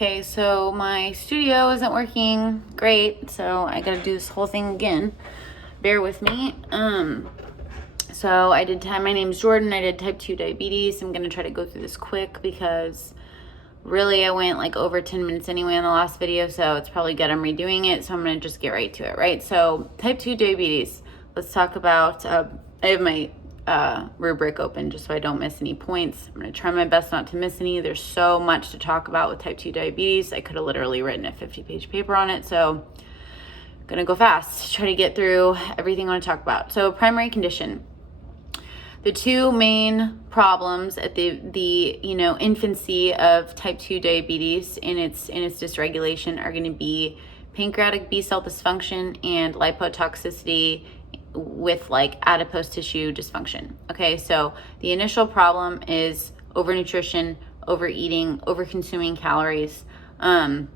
Okay, so my studio isn't working great, so I gotta do this whole thing again. Bear with me. So I did my name's Jordan. I did type 2 diabetes. I'm gonna try to go through this quick because really I went like over 10 minutes anyway in the last video, so it's probably good I'm redoing it. So I'm gonna just get right to it, right? So type 2 diabetes. Let's talk about, I have my rubric open just so I don't miss any points. I'm going to try my best not to miss any. There's so much to talk about with type 2 diabetes. I could have literally written a 50-page paper on it, so I'm going to go fast, try to get through everything I want to talk about. So primary condition. The two main problems at the infancy of type 2 diabetes in its dysregulation are going to be pancreatic B cell dysfunction and lipotoxicity with like adipose tissue dysfunction. Okay, so the initial problem is overnutrition, overeating, overconsuming calories. It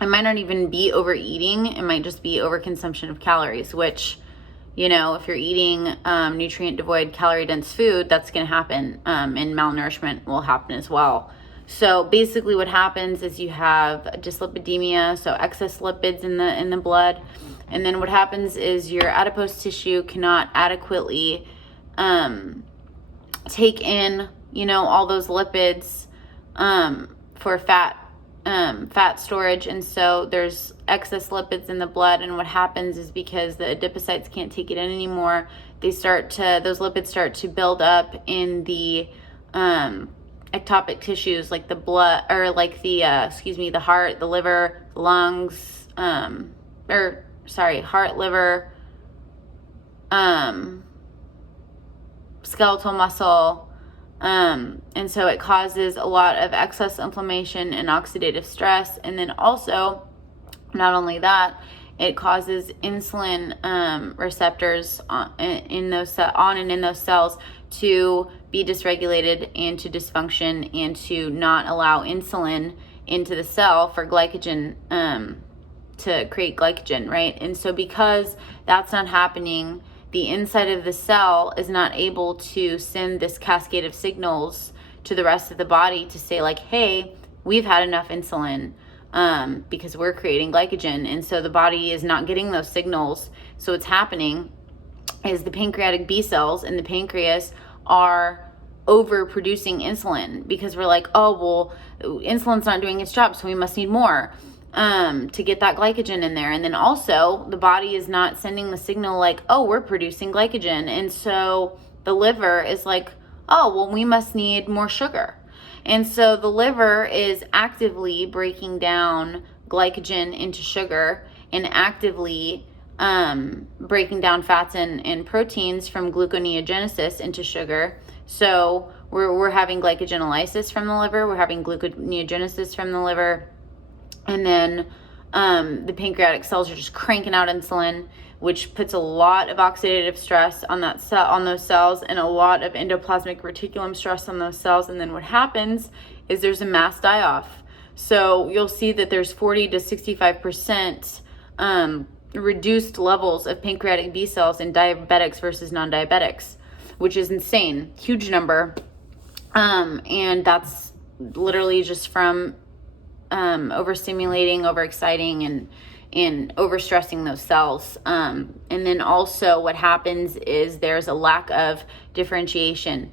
might not even be overeating, it might just be overconsumption of calories, which, if you're eating nutrient devoid, calorie dense food, that's going to happen, and malnourishment will happen as well. So basically what happens is you have dyslipidemia, so excess lipids in the blood. And then what happens is your adipose tissue cannot adequately take in, all those lipids for fat storage. And so there's excess lipids in the blood. And what happens is because the adipocytes can't take it in anymore, those lipids start to build up in the ectopic tissues like the blood, or like the heart, the liver, the lungs, heart, liver, skeletal muscle, and so it causes a lot of excess inflammation and oxidative stress. And then also, not only that, it causes insulin receptors in those cells to be dysregulated and to dysfunction and to not allow insulin into the cell for glycogen, to create glycogen, right? And so because that's not happening, the inside of the cell is not able to send this cascade of signals to the rest of the body to say like, hey, we've had enough insulin, because we're creating glycogen. And so the body is not getting those signals. So what's happening is the pancreatic B cells in the pancreas are overproducing insulin because we're like, oh, well, insulin's not doing its job, so we must need more to get that glycogen in there. And then also the body is not sending the signal like, oh, we're producing glycogen. And so the liver is like, oh, well, we must need more sugar. And so the liver is actively breaking down glycogen into sugar and actively breaking down fats and proteins from gluconeogenesis into sugar. So we're having glycogenolysis from the liver, we're having gluconeogenesis from the liver, and then the pancreatic cells are just cranking out insulin, which puts a lot of oxidative stress on those cells, and a lot of endoplasmic reticulum stress on those cells. And then what happens is there's a mass die-off. So you'll see that there's 40 to 65% reduced levels of pancreatic B cells in diabetics versus non-diabetics, which is insane, huge number. And that's literally just from overstimulating, overexciting, and overstressing those cells. And then also what happens is there's a lack of differentiation.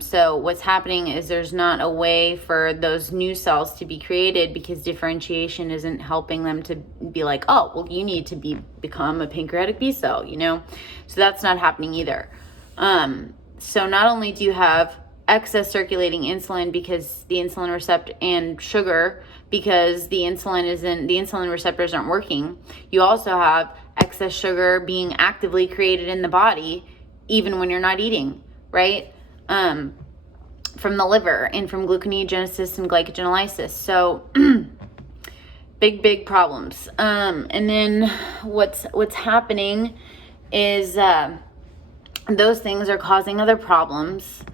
So what's happening is there's not a way for those new cells to be created because differentiation isn't helping them to be like, oh, well, you need to become a pancreatic B cell, So that's not happening either. So not only do you have excess circulating insulin because the insulin receptor and sugar because the insulin receptors aren't working, you also have excess sugar being actively created in the body even when you're not eating, right? From the liver and from gluconeogenesis and glycogenolysis. So big problems. And then what's happening is those things are causing other problems.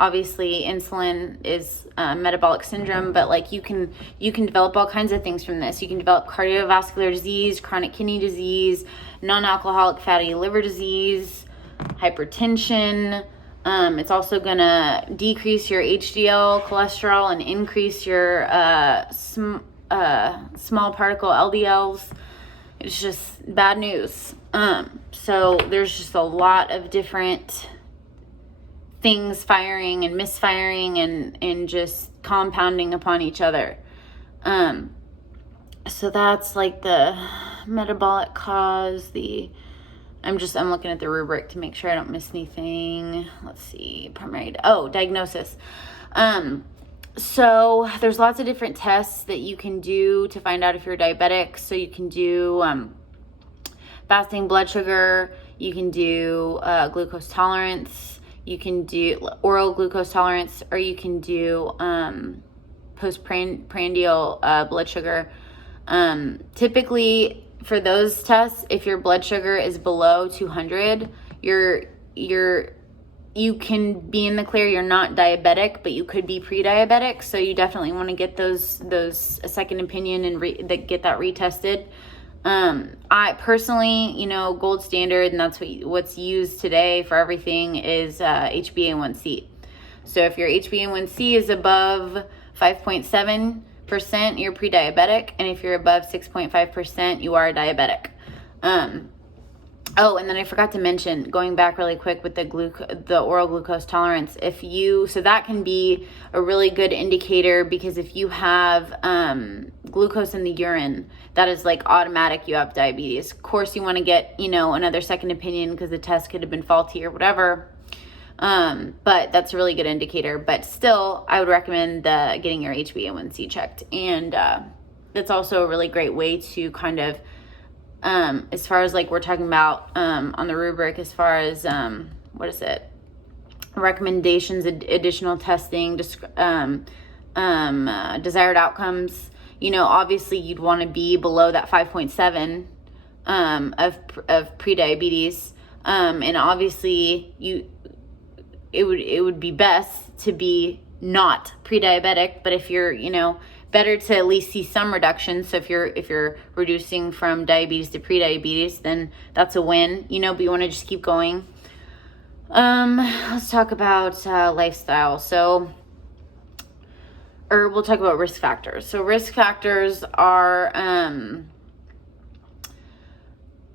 Obviously insulin is metabolic syndrome, but like you can develop all kinds of things from this. You can develop cardiovascular disease, chronic kidney disease, non-alcoholic fatty liver disease, hypertension, It's also going to decrease your HDL cholesterol and increase your small particle LDLs. It's just bad news. So there's just a lot of different things firing and misfiring and just compounding upon each other. So that's like the metabolic cause, I'm looking at the rubric to make sure I don't miss anything. Let's see, diagnosis. So there's lots of different tests that you can do to find out if you're diabetic. So you can do fasting blood sugar, you can do glucose tolerance, you can do oral glucose tolerance, or you can do postprandial blood sugar. Typically for those tests, if your blood sugar is below 200, you can be in the clear. You're not diabetic, but you could be pre-diabetic. So you definitely want to get those a second opinion and get that retested. I personally, gold standard, and that's what's used today for everything is HbA1c. So if your HbA1c is above 5.7%, you're pre-diabetic, and if you're above 6.5%, you are diabetic. And then I forgot to mention, going back really quick with the oral glucose tolerance, so that can be a really good indicator, because if you have glucose in the urine, that is like automatic you have diabetes. Of course, you want to get, another second opinion because the test could have been faulty or whatever. But that's a really good indicator. But still, I would recommend getting your HbA1c checked. And that's also a really great way to kind of, as far as like we're talking about on the rubric, as far as, recommendations, additional testing, desired outcomes. Obviously you'd want to be below that 5.7 of prediabetes. And obviously it would be best to be not pre-diabetic, but if you're, better to at least see some reduction. So if you're reducing from diabetes to pre-diabetes, then that's a win, but you want to just keep going. Let's talk about lifestyle. We'll talk about risk factors. So risk factors are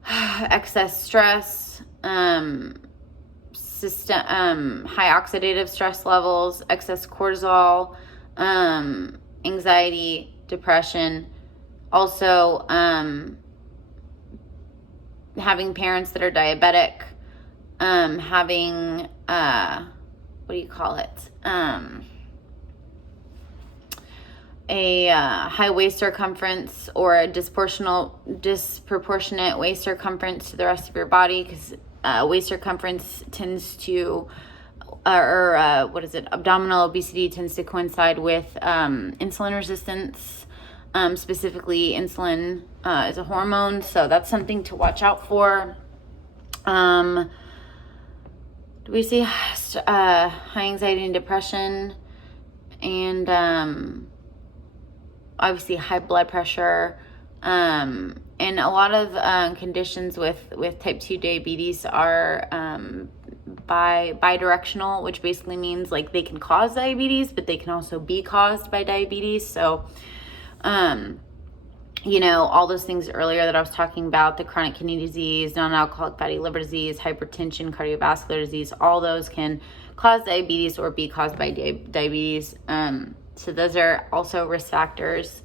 excess stress, high oxidative stress levels, excess cortisol, anxiety, depression. Also, having parents that are diabetic, having, a high waist circumference or a disproportionate waist circumference to the rest of your body, because waist circumference tends to, abdominal obesity tends to coincide with insulin resistance. Specifically, insulin is a hormone, so that's something to watch out for. Do we see high anxiety and depression, and obviously high blood pressure, and a lot of conditions with type 2 diabetes are bidirectional, which basically means like they can cause diabetes, but they can also be caused by diabetes. So all those things earlier that I was talking about, the chronic kidney disease, non-alcoholic fatty liver disease, hypertension, cardiovascular disease, all those can cause diabetes or be caused by diabetes. So those are also risk factors.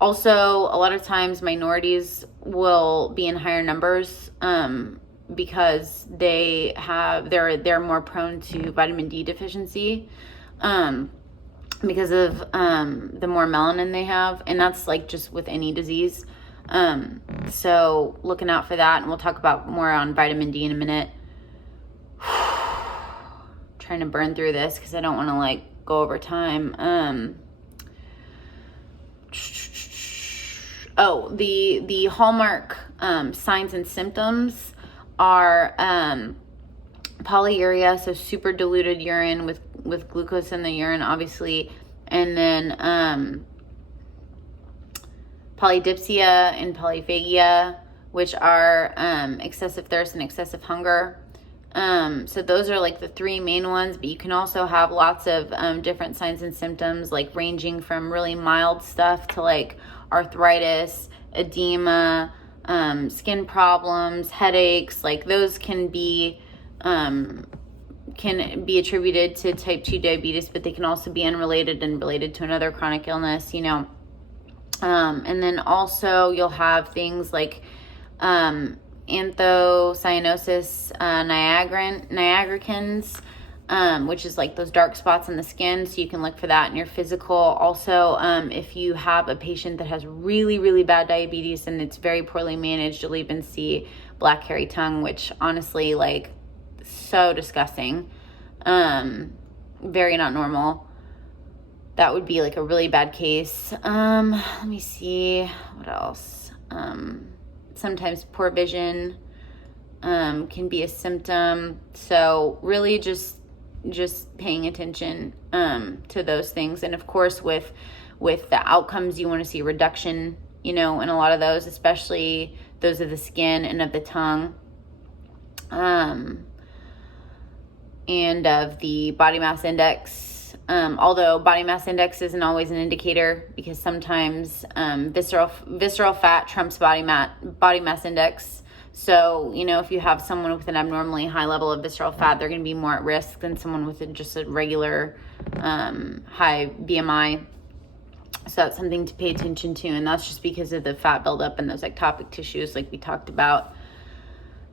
Also, a lot of times minorities will be in higher numbers because they're more prone to vitamin D deficiency because of the more melanin they have, and that's like just with any disease. So looking out for that, and we'll talk about more on vitamin D in a minute. Trying to burn through this because I don't want to go over time. The hallmark signs and symptoms are polyuria, so super diluted urine with glucose in the urine, obviously, and then polydipsia and polyphagia, which are excessive thirst and excessive hunger. So those are like the three main ones, but you can also have lots of different signs and symptoms, like ranging from really mild stuff to like arthritis, edema, skin problems, headaches. Like those can be attributed to type 2 diabetes, but they can also be unrelated and related to another chronic illness, you know. And then also you'll have things like anthocyaninosis niagricans, which is like those dark spots on the skin. So you can look for that in your physical. Also, if you have a patient that has really, really bad diabetes and it's very poorly managed, you'll even see black hairy tongue, which honestly, like, so disgusting. Very not normal. That would be like a really bad case. Let me see what else. Sometimes poor vision can be a symptom. So really just paying attention to those things. And of course with the outcomes, you want to see a reduction, you know, in a lot of those, especially those of the skin and of the tongue. And of the body mass index. Although body mass index isn't always an indicator, because sometimes visceral fat trumps body mass index. So, you know, if you have someone with an abnormally high level of visceral fat, they're going to be more at risk than someone with just a regular high BMI. So that's something to pay attention to, and that's just because of the fat buildup in those ectopic tissues like we talked about.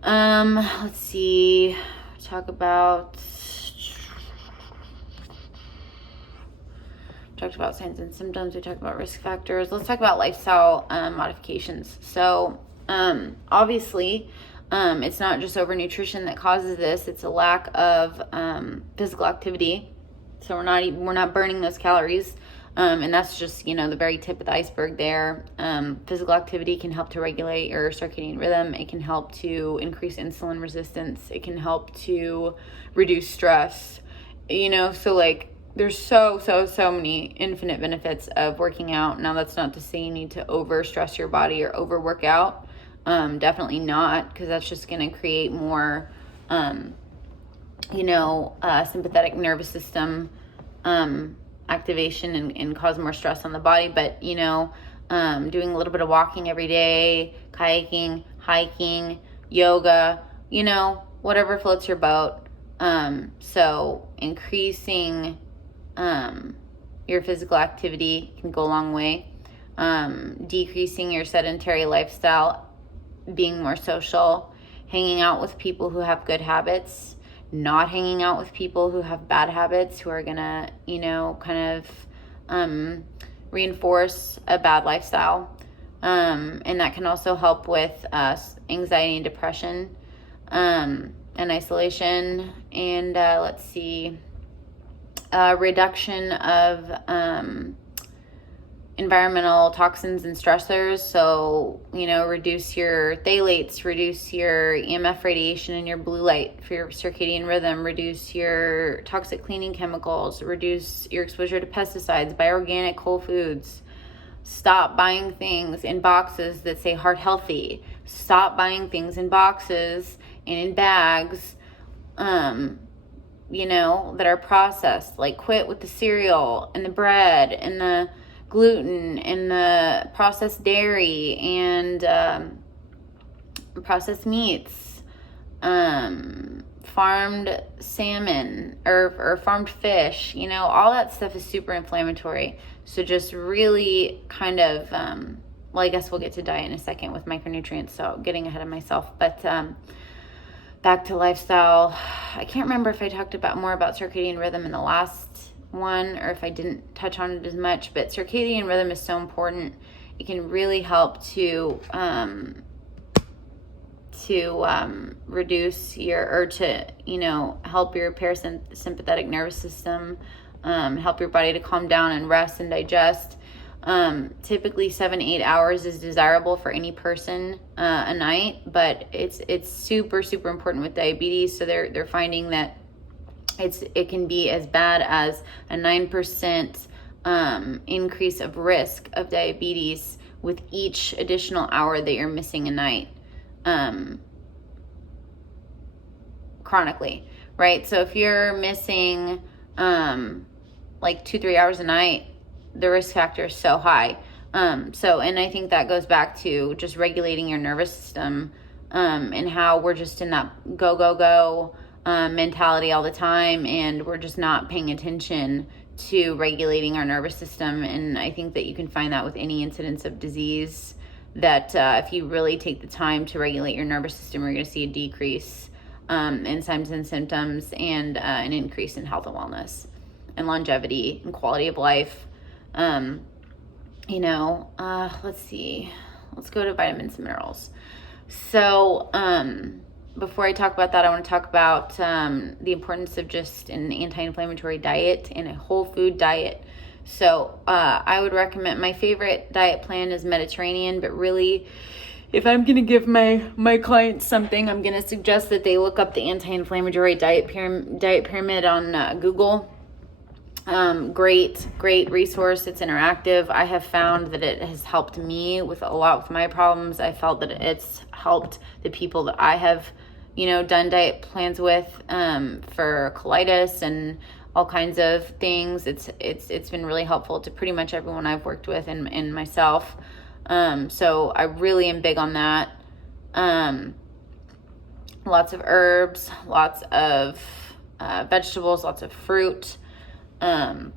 Let's see. Talked about signs and symptoms. We talked about risk factors. Let's talk about lifestyle modifications. So obviously it's not just overnutrition that causes this. It's a lack of physical activity. So we're not burning those calories. And that's just, you know, the very tip of the iceberg there. Physical activity can help to regulate your circadian rhythm. It can help to increase insulin resistance. It can help to reduce stress, you know, so like there's so many infinite benefits of working out. Now, that's not to say you need to over stress your body or over work out. Definitely not, because that's just going to create more, sympathetic nervous system, activation and cause more stress on the body. But, you know, doing a little bit of walking every day, kayaking, hiking, yoga, you know, whatever floats your boat. So increasing your physical activity can go a long way. Decreasing your sedentary lifestyle, being more social, hanging out with people who have good habits, not hanging out with people who have bad habits, who are gonna, you know, kind of reinforce a bad lifestyle. And that can also help with anxiety and depression, and isolation. And let's see, reduction of environmental toxins and stressors. So, you know, reduce your phthalates, reduce your EMF radiation in your blue light for your circadian rhythm, reduce your toxic cleaning chemicals, reduce your exposure to pesticides, buy organic whole foods. Stop buying things in boxes that say heart healthy. Stop buying things in boxes and in bags, you know, that are processed. Like, quit with the cereal and the bread and the gluten and the processed dairy and processed meats, farmed salmon or farmed fish. You know, all that stuff is super inflammatory. So just really kind of, well, I guess we'll get to diet in a second with micronutrients, so getting ahead of myself. But back to lifestyle. I can't remember if I talked more about circadian rhythm in the last one, or if I didn't touch on it as much, but circadian rhythm is so important. It can really help to reduce help your parasympathetic nervous system, help your body to calm down and rest and digest. Typically 7-8 hours is desirable for any person a night, but it's super important with diabetes. So they're finding that it can be as bad as a 9% increase of risk of diabetes with each additional hour that you're missing a night. chronically, right? So if you're missing like 2-3 hours a night, the risk factor is so high. And I think that goes back to just regulating your nervous system, and how we're just in that go mentality all the time, and we're just not paying attention to regulating our nervous system. And I think that you can find that with any incidence of disease, that if you really take the time to regulate your nervous system, you're going to see a decrease in signs and symptoms, and an increase in health and wellness and longevity and quality of life. Let's see. Let's go to vitamins and minerals. So before I talk about that, I want to talk about the importance of just an anti-inflammatory diet and a whole food diet. So I would recommend, my favorite diet plan is Mediterranean, but really, if I'm going to give my clients something, I'm going to suggest that they look up the anti-inflammatory diet pyramid on Google. Great resource. It's interactive. I have found that it has helped me with a lot with my problems. I felt that it's helped the people that I have, done diet plans with, for colitis and all kinds of things. It's been really helpful to pretty much everyone I've worked with and myself. So I really am big on that. Lots of herbs, lots of vegetables, lots of fruit. So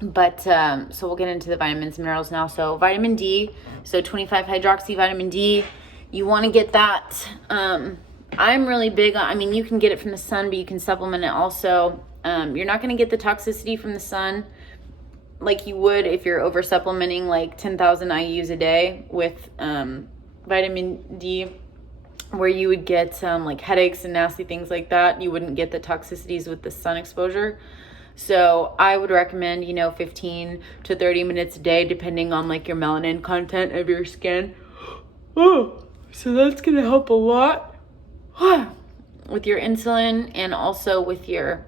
we'll get into the vitamins and minerals now. So vitamin D, so 25 hydroxy vitamin D, you want to get that. I'm really big on, you can get it from the sun, but you can supplement it also. You're not going to get the toxicity from the sun like you would if you're over supplementing like 10,000 IUs a day with vitamin D, where you would get like headaches and nasty things like that. You wouldn't get the toxicities with the sun exposure. So I would recommend, 15 to 30 minutes a day, depending on like your melanin content of your skin. Oh, so that's going to help a lot with your insulin, and also with your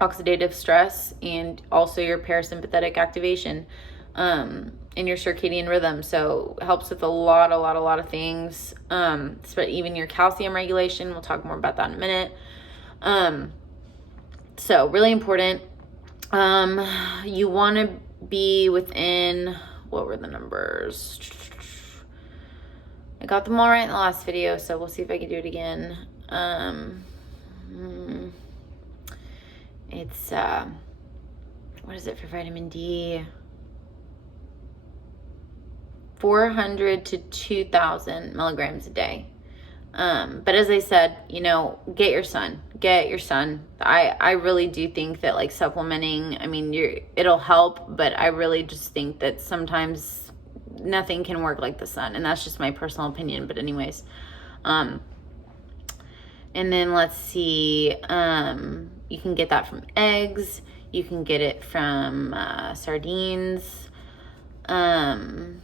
oxidative stress, and also your parasympathetic activation, and your circadian rhythm. So it helps with a lot of things. But even your calcium regulation, we'll talk more about that in a minute. So really important. You want to be within, what were the numbers? I got them all right in the last video, so we'll see if I can do it again. It's, what is it for vitamin D? 400 to 2,000 milligrams a day. But as I said, get your sun. I really do think that like supplementing, it'll help, but I really just think that sometimes nothing can work like the sun, and that's just my personal opinion. But anyways, and then let's see, you can get that from eggs. You can get it from sardines. And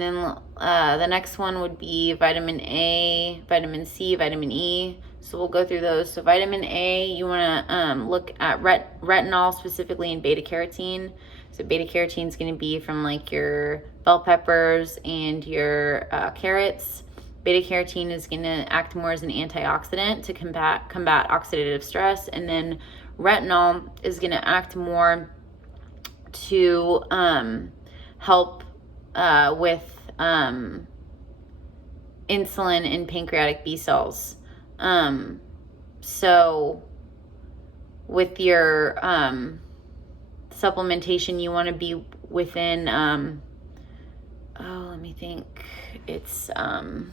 then the next one would be vitamin A, vitamin C, vitamin E. So we'll go through those. So vitamin A, you want to look at retinol specifically, and beta carotene. So beta carotene is going to be from like your bell peppers and your carrots. Beta carotene is going to act more as an antioxidant to combat oxidative stress. And then retinol is going to act more to help with insulin and pancreatic B cells. So with your supplementation, you want to be within, let me think. It's 600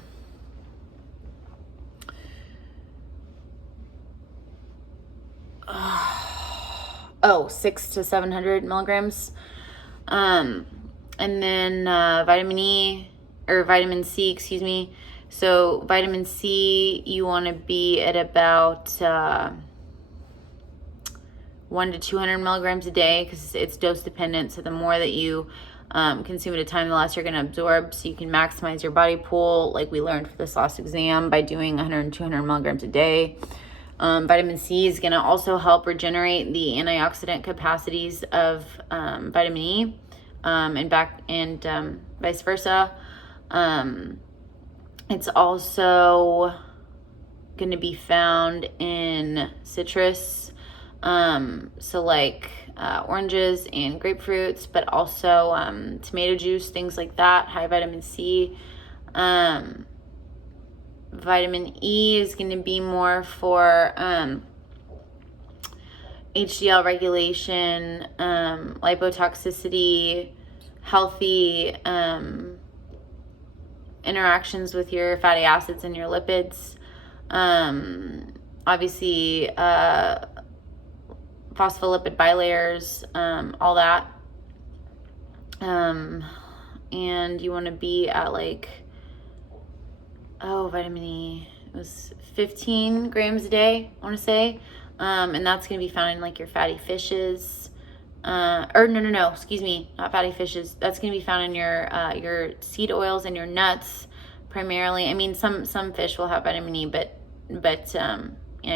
to 700 milligrams. And then vitamin C, excuse me. So vitamin C, you want to be at about 1 to 200 milligrams a day, because it's dose dependent. So the more that you consume at a time, the less you're going to absorb. So you can maximize your body pool, like we learned for this last exam, by doing 100 and 200 milligrams a day. Vitamin C is going to also help regenerate the antioxidant capacities of vitamin E, and vice versa. It's also going to be found in citrus, so like oranges and grapefruits, but also tomato juice, things like that. High vitamin C. Vitamin E is going to be more for HDL regulation, lipotoxicity, healthy interactions with your fatty acids and your lipids. Obviously, phospholipid bilayers, all that. And you want to be at like, vitamin E, it was 15 grams a day, I want to say. And that's going to be found in like your fatty fishes. Excuse me, not fatty fishes. That's going to be found in your seed oils and your nuts primarily. I mean, some fish will have vitamin E, but I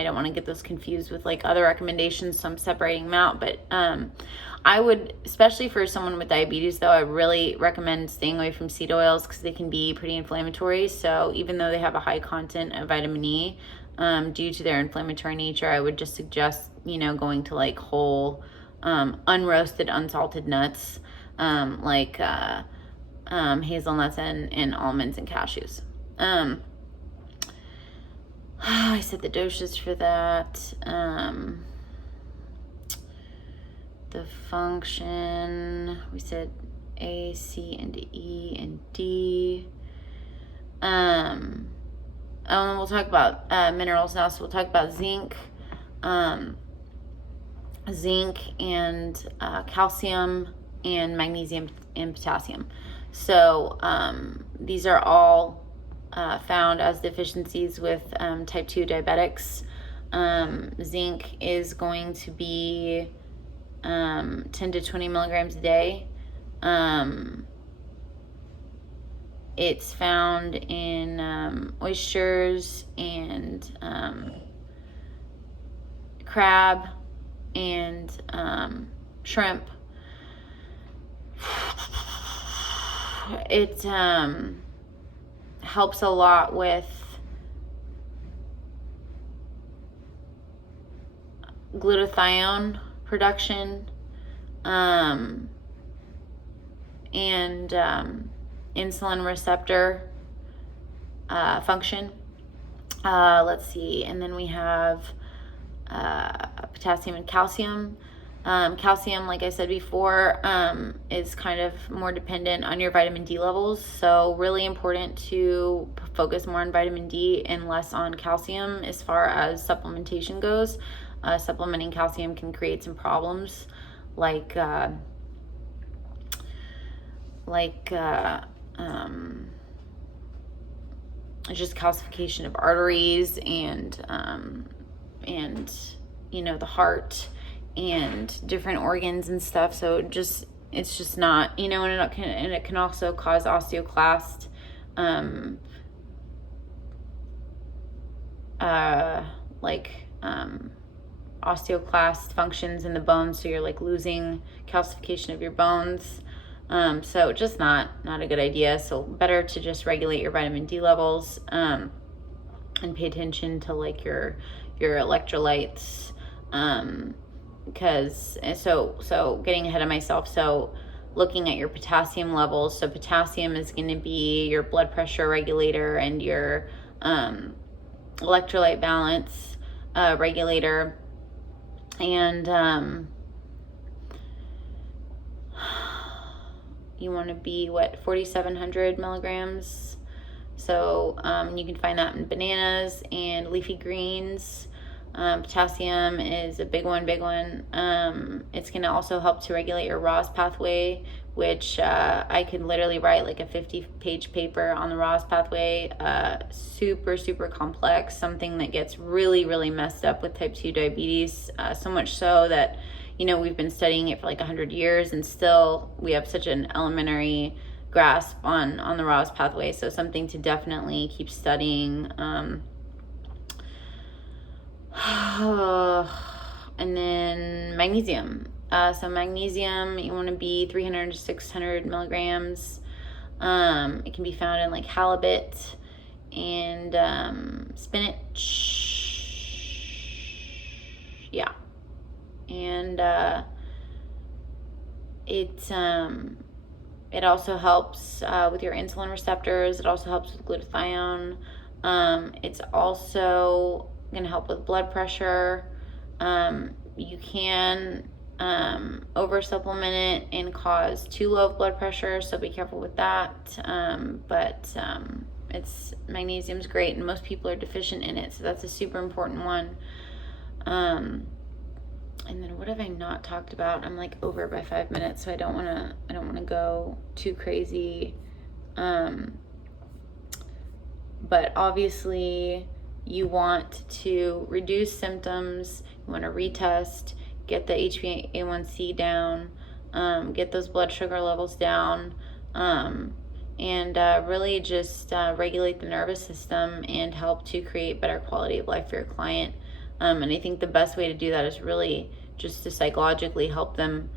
don't want to get those confused with like other recommendations, so I'm separating them out. But I would, especially for someone with diabetes though, I really recommend staying away from seed oils because they can be pretty inflammatory. So even though they have a high content of vitamin E, due to their inflammatory nature, I would just suggest, going to like whole, unroasted, unsalted nuts, like hazelnuts and almonds and cashews. I said the doses for that. The function, we said A, C, and E, and D. And we'll talk about minerals now. So we'll talk about zinc, and calcium, and magnesium and potassium. So these are all found as deficiencies with type 2 diabetics. Zinc is going to be 10 to 20 milligrams a day. It's found in oysters and crab and shrimp. It helps a lot with glutathione production, and insulin receptor function. Let's see, and then we have potassium and calcium. Calcium, like I said before, is kind of more dependent on your vitamin D levels. So really important to focus more on vitamin D and less on calcium as far as supplementation goes. Supplementing calcium can create some problems like just calcification of arteries and the heart and different organs and stuff. So it's just not, and it can also cause osteoclast, osteoclast functions in the bones. So you're like losing calcification of your bones. So just not a good idea. So better to just regulate your vitamin D levels, and pay attention to like your electrolytes, because so getting ahead of myself. So looking at your potassium levels. So potassium is going to be your blood pressure regulator and your electrolyte balance regulator. And you want to be 4,700 milligrams. So you can find that in bananas and leafy greens. Potassium is a big one. It's going to also help to regulate your ROS pathway, which I could literally write like a 50-page paper on the ROS pathway. Super, super complex, something that gets really, really messed up with type 2 diabetes, so much so that, we've been studying it for like 100 years and still we have such an elementary grasp on the ROS pathway. So something to definitely keep studying. And then magnesium. So magnesium, you want to be 300 to 600 milligrams. It can be found in like halibut and spinach Yeah. And it also helps with your insulin receptors. It also helps with glutathione. It's also going to help with blood pressure. You can over supplement it and cause too low of blood pressure, so be careful with that. But it's magnesium's great, and most people are deficient in it, so that's a super important one. And then what have I not talked about? I'm like over by 5 minutes, so I don't want to go too crazy. But obviously you want to reduce symptoms. You want to retest, get the HbA1c down, get those blood sugar levels down, and really just regulate the nervous system and help to create better quality of life for your client. And I think the best way to do that is really just to psychologically help them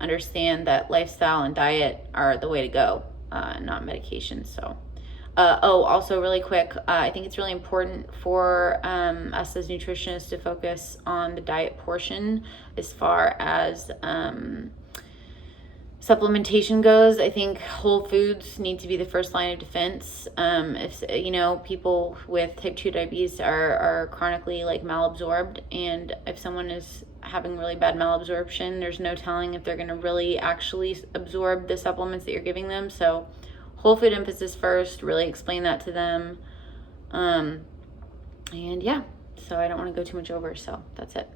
understand that lifestyle and diet are the way to go, not medication. So, also really quick, I think it's really important for us as nutritionists to focus on the diet portion as far as supplementation goes. I think whole foods need to be the first line of defense. If people with type 2 diabetes are chronically like malabsorbed, and if someone is having really bad malabsorption, there's no telling if they're going to really actually absorb the supplements that you're giving them. So whole food emphasis first, really explain that to them. And yeah, so I don't want to go too much over, so that's it.